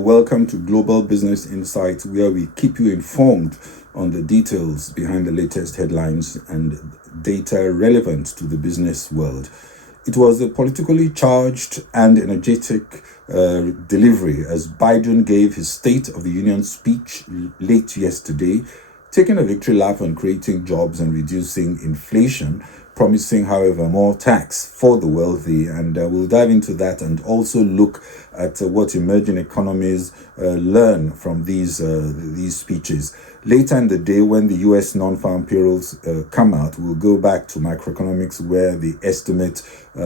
welcome to Global Business Insight, where we keep you informed on the details behind the latest headlines and data relevant to the business world. It was a politically charged and energetic delivery as Biden gave his State of the Union speech late yesterday, taking a victory lap on creating jobs and reducing inflation, promising, however, more tax for the wealthy. And we'll dive into that and also look at what emerging economies learn from these speeches. Later in the day, when the U.S. non-farm payrolls come out, we'll go back to macroeconomics, where the estimate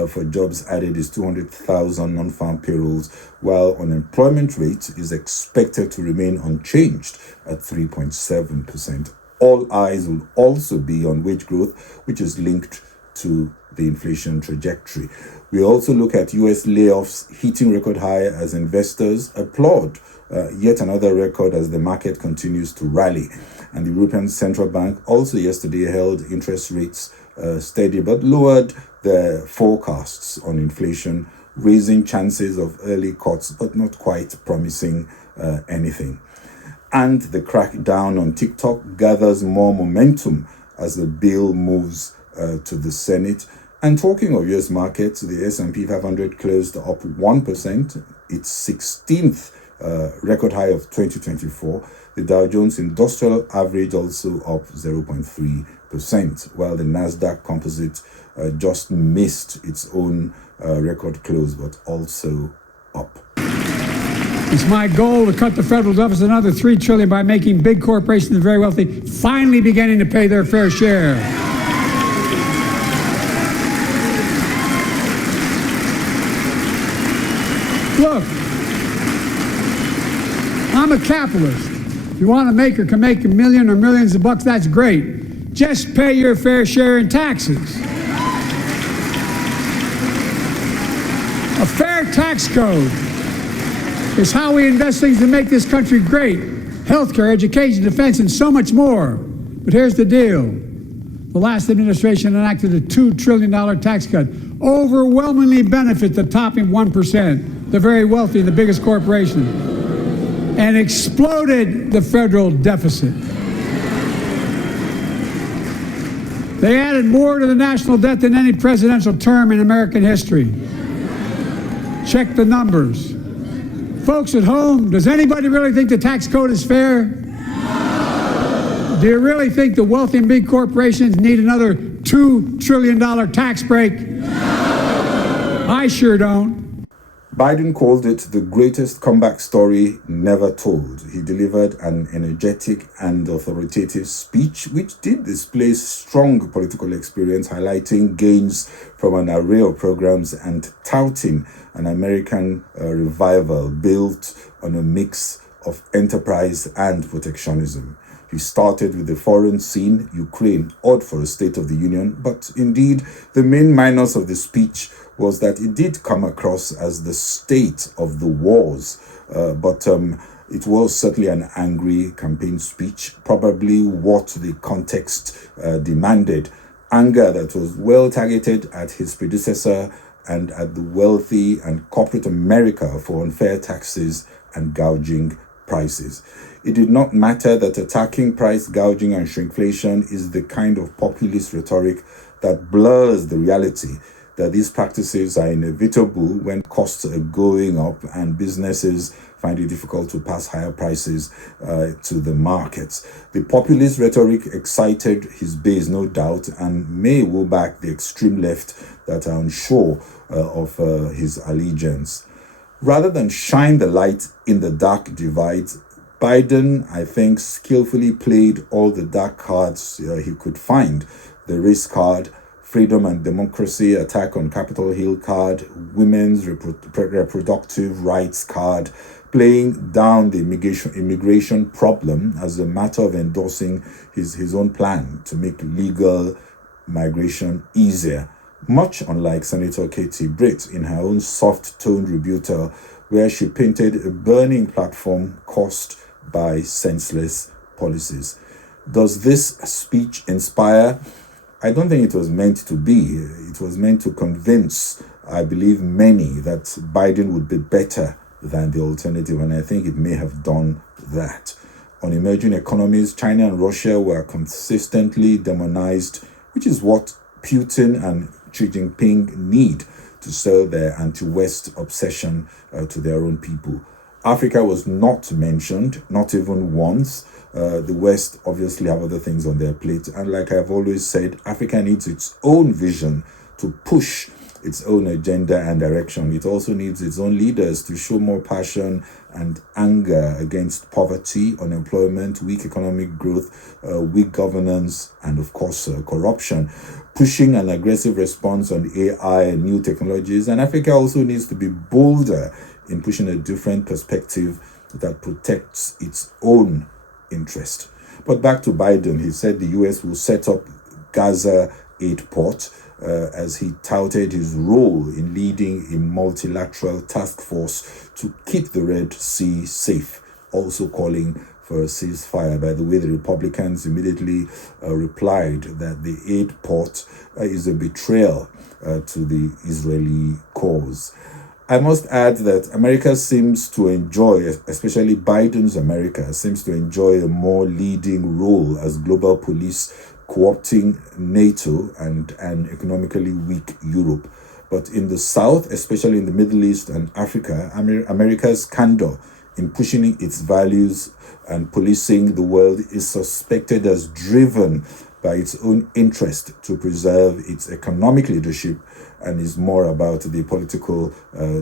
for jobs added is 200,000 non-farm payrolls, while unemployment rate is expected to remain unchanged at 3.7%. All eyes will also be on wage growth, which is linked to the inflation trajectory. We also look at U.S. layoffs hitting record high as investors applaud yet another record as the market continues to rally. And the European Central Bank also yesterday held interest rates steady but lowered their forecasts on inflation, raising chances of early cuts but not quite promising anything. And the crackdown on TikTok gathers more momentum as the bill moves to the Senate. And talking of U.S. markets, the S&P 500 closed up 1%, its 16th record high of 2024. The Dow Jones Industrial Average also up 0.3%, while the Nasdaq Composite just missed its own record close, but also up. It's my goal to cut the federal deficit another $3 trillion by making big corporations and the very wealthy finally beginning to pay their fair share. Look, I'm a capitalist. If you want to make or can make a million or millions of bucks, that's great. Just pay your fair share in taxes. A fair tax code is how we invest things to make this country great. Healthcare, education, defense, and so much more. But here's the deal. The last administration enacted a $2 trillion tax cut, overwhelmingly benefit the top 1%, the very wealthy and the biggest corporations, and exploded the federal deficit. They added more to the national debt than any presidential term in American history. Check the numbers. Folks at home, does anybody really think the tax code is fair? No. Do you really think the wealthy and big corporations need another $2 trillion tax break? No. I sure don't. Biden called it the greatest comeback story never told. He delivered an energetic and authoritative speech, which did display strong political experience, highlighting gains from an array of programs and touting an American revival built on a mix of enterprise and protectionism. He started with the foreign scene, Ukraine, odd for a State of the Union, but indeed the main minus of the speech was that it did come across as the state of the wars, but it was certainly an angry campaign speech, probably what the context demanded. Anger that was well targeted at his predecessor and at the wealthy and corporate America for unfair taxes and gouging prices. It did not matter that attacking price gouging and shrinkflation is the kind of populist rhetoric that blurs the reality that these practices are inevitable when costs are going up and businesses find it difficult to pass higher prices to the markets. The populist rhetoric excited his base, no doubt, and may woo back the extreme left that are unsure of his allegiance. Rather than shine the light in the dark divides, Biden, I think, skillfully played all the dark cards he could find. The race card, freedom and democracy, attack on Capitol Hill card, women's reproductive rights card, playing down the immigration problem as a matter of endorsing his own plan to make legal migration easier. Much unlike Senator Katie Britt in her own soft-toned rebuttal, where she painted a burning platform caused by senseless policies. Does this speech inspire? I don't think it was meant to be. It was meant to convince, I believe, many that Biden would be better than the alternative, and I think it may have done that. On emerging economies, China and Russia were consistently demonized, which is what Putin and Xi Jinping need to sell their anti-West obsession to their own people. Africa was not mentioned, not even once. The West obviously have other things on their plate. And like I've always said, Africa needs its own vision to push its own agenda and direction. It also needs its own leaders to show more passion and anger against poverty, unemployment, weak economic growth, weak governance, and of course, corruption. Pushing an aggressive response on AI and new technologies. And Africa also needs to be bolder in pushing a different perspective that protects its own interest. But back to Biden, he said the US will set up Gaza aid port as he touted his role in leading a multilateral task force to keep the Red Sea safe, also calling for a ceasefire. By the way, the Republicans immediately replied that the aid port is a betrayal to the Israeli cause. I must add that America seems to enjoy, especially Biden's America, seems to enjoy a more leading role as global police, co-opting NATO and an economically weak Europe. But in the South, especially in the Middle East and Africa, America's candor in pushing its values and policing the world is suspected as driven by its own interest to preserve its economic leadership and is more about the political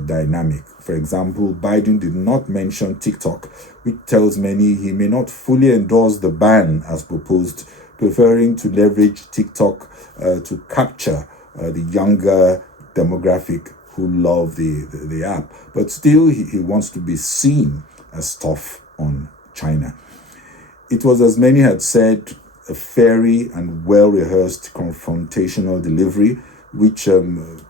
dynamic. For example, Biden did not mention TikTok, which tells many he may not fully endorse the ban as proposed, preferring to leverage TikTok to capture the younger demographic who love the app. But still, he wants to be seen as tough on China. It was, as many had said, a fairy and well-rehearsed confrontational delivery, which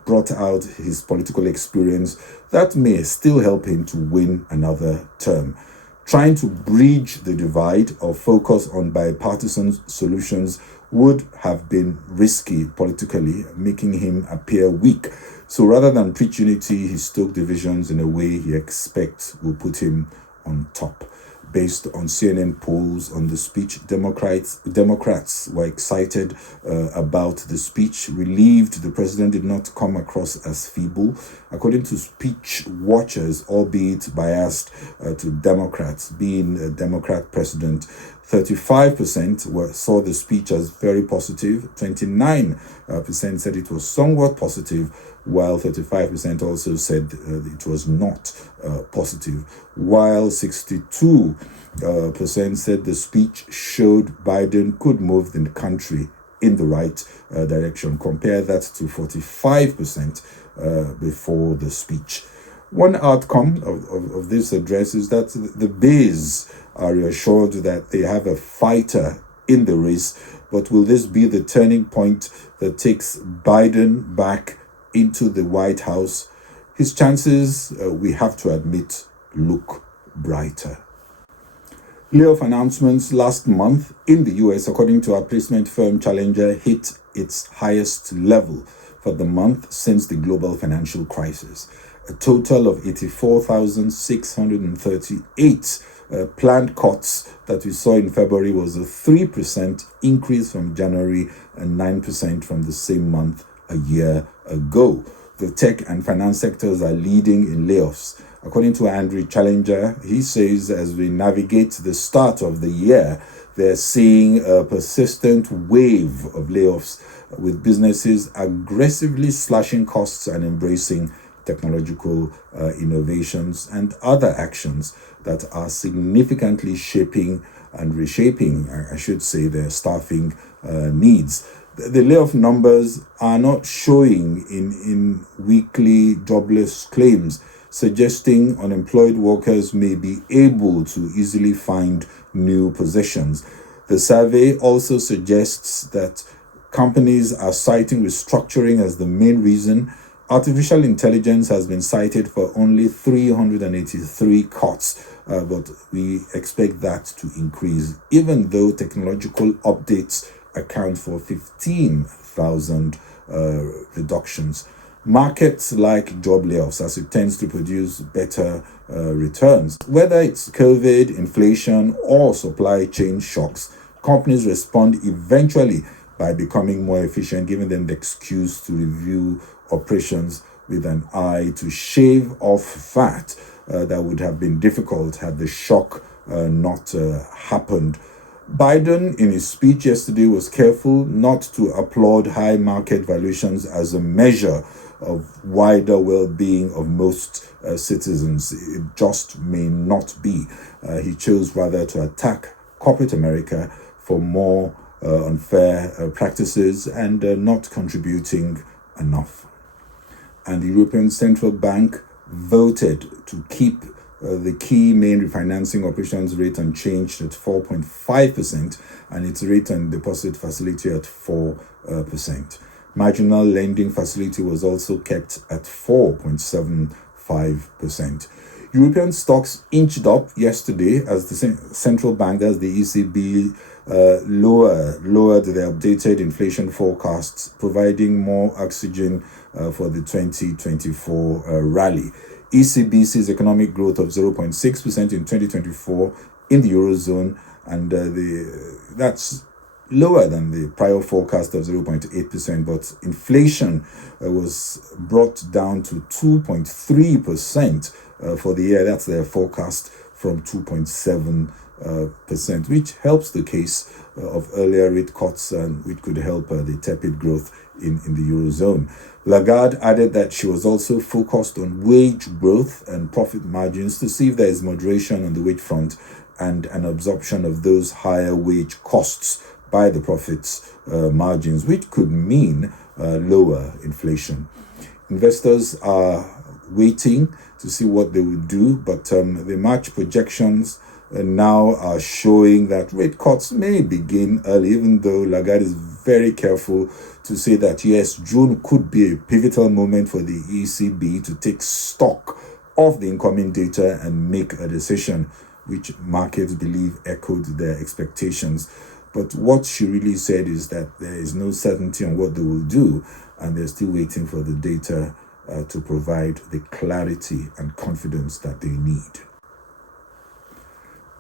brought out his political experience that may still help him to win another term. Trying to bridge the divide or focus on bipartisan solutions would have been risky politically, making him appear weak. So rather than preach unity, he stoked divisions in a way he expects will put him on top. Based on CNN polls on the speech, Democrats were excited about the speech, relieved the president did not come across as feeble. According to speech watchers, albeit biased to Democrats, being a Democrat president, 35% saw the speech as very positive, 29% said it was somewhat positive, while 35% also said it was not positive, while 62% said the speech showed Biden could move the country in the right direction. Compare that to 45% before the speech. One outcome of this address is that the base are reassured that they have a fighter in the race, but will this be the turning point that takes Biden back into the White House? His chances, we have to admit, look brighter. Layoff announcements last month in the US, according to our placement firm Challenger, hit its highest level for the month since the global financial crisis. A total of 84,638 planned cuts that we saw in February was a 3% increase from January and 9% from the same month a year ago. The tech and finance sectors are leading in layoffs. According to Andrew Challenger, he says as we navigate the start of the year, they're seeing a persistent wave of layoffs, with businesses aggressively slashing costs and embracing technological innovations and other actions that are significantly shaping and reshaping, I should say, their staffing needs. The layoff numbers are not showing in weekly jobless claims, suggesting unemployed workers may be able to easily find new positions. The survey also suggests that companies are citing restructuring as the main reason. Artificial intelligence has been cited for only 383 cuts, but we expect that to increase, even though technological updates account for 15,000 reductions. Markets like job layoffs as it tends to produce better returns. Whether it's COVID, inflation, or supply chain shocks, companies respond eventually by becoming more efficient, giving them the excuse to review operations with an eye to shave off fat that would have been difficult had the shock not happened. Biden, in his speech yesterday, was careful not to applaud high market valuations as a measure of wider well-being of most citizens. It just may not be. He chose rather to attack corporate America for more unfair practices and not contributing enough. And the European Central Bank voted to keep the key main refinancing operations rate unchanged at 4.5% and its rate on deposit facility at 4%. Marginal lending facility was also kept at 4.75%. European stocks inched up yesterday as the central bank, as the ECB, lowered their updated inflation forecasts, providing more oxygen for the 2024 rally. ECB sees economic growth of 0.6% in 2024 in the Eurozone, and that's lower than the prior forecast of 0.8%, but inflation was brought down to 2.3% for the year. That's their forecast from 2.7%, which helps the case of earlier rate cuts and which could help the tepid growth in the Eurozone. Lagarde added that she was also focused on wage growth and profit margins to see if there is moderation on the wage front and an absorption of those higher wage costs by the profits margins, which could mean lower inflation. Investors are waiting to see what they will do, but the March projections now are showing that rate cuts may begin early, even though Lagarde is very careful to say that yes, June could be a pivotal moment for the ECB to take stock of the incoming data and make a decision, which markets believe echoed their expectations. But what she really said is that there is no certainty on what they will do, and they're still waiting for the data to provide the clarity and confidence that they need.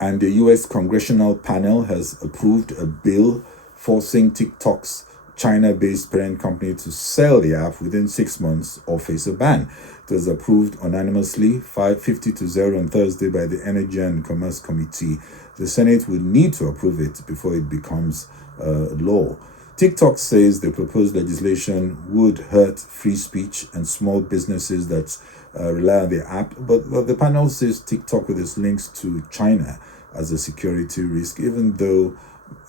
And the US Congressional panel has approved a bill forcing TikTok's China-based parent company to sell the app within 6 months or face a ban. It was approved unanimously, 550-0 on Thursday by the Energy and Commerce Committee. The Senate will need to approve it before it becomes law. TikTok says the proposed legislation would hurt free speech and small businesses that rely on the app, but the panel says TikTok with its links to China as a security risk, even though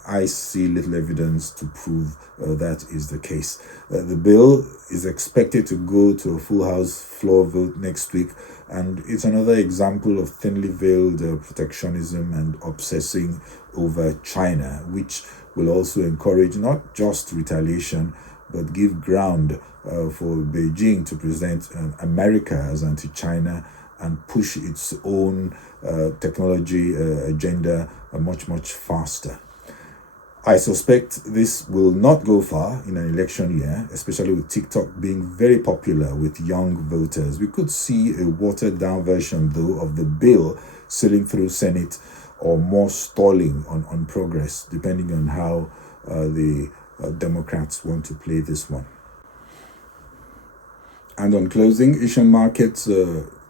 I see little evidence to prove that is the case. The bill is expected to go to a full House floor vote next week, and it's another example of thinly veiled protectionism and obsessing over China, which will also encourage not just retaliation, but give ground for Beijing to present America as anti-China and push its own technology agenda much, much faster. I suspect this will not go far in an election year, especially with TikTok being very popular with young voters. We could see a watered-down version, though, of the bill sailing through Senate or more stalling on progress, depending on how the Democrats want to play this one. And on closing, Asian markets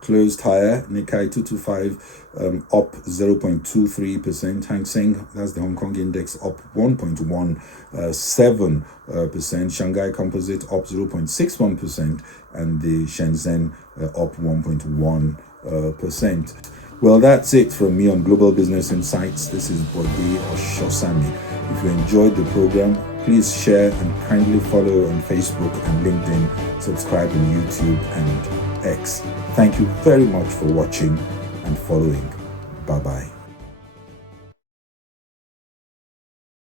closed higher. Nikkei 225 up 0.23%. Hang Seng, that's the Hong Kong index, up 1.17%. Shanghai Composite up 0.61%, and the Shenzhen up 1.1%. Well, that's it from me on Global Business Insights. This is Bode Oshosami. If you enjoyed the program, please share and kindly follow on Facebook and LinkedIn, subscribe on YouTube and X. Thank you very much for watching and following. Bye-bye.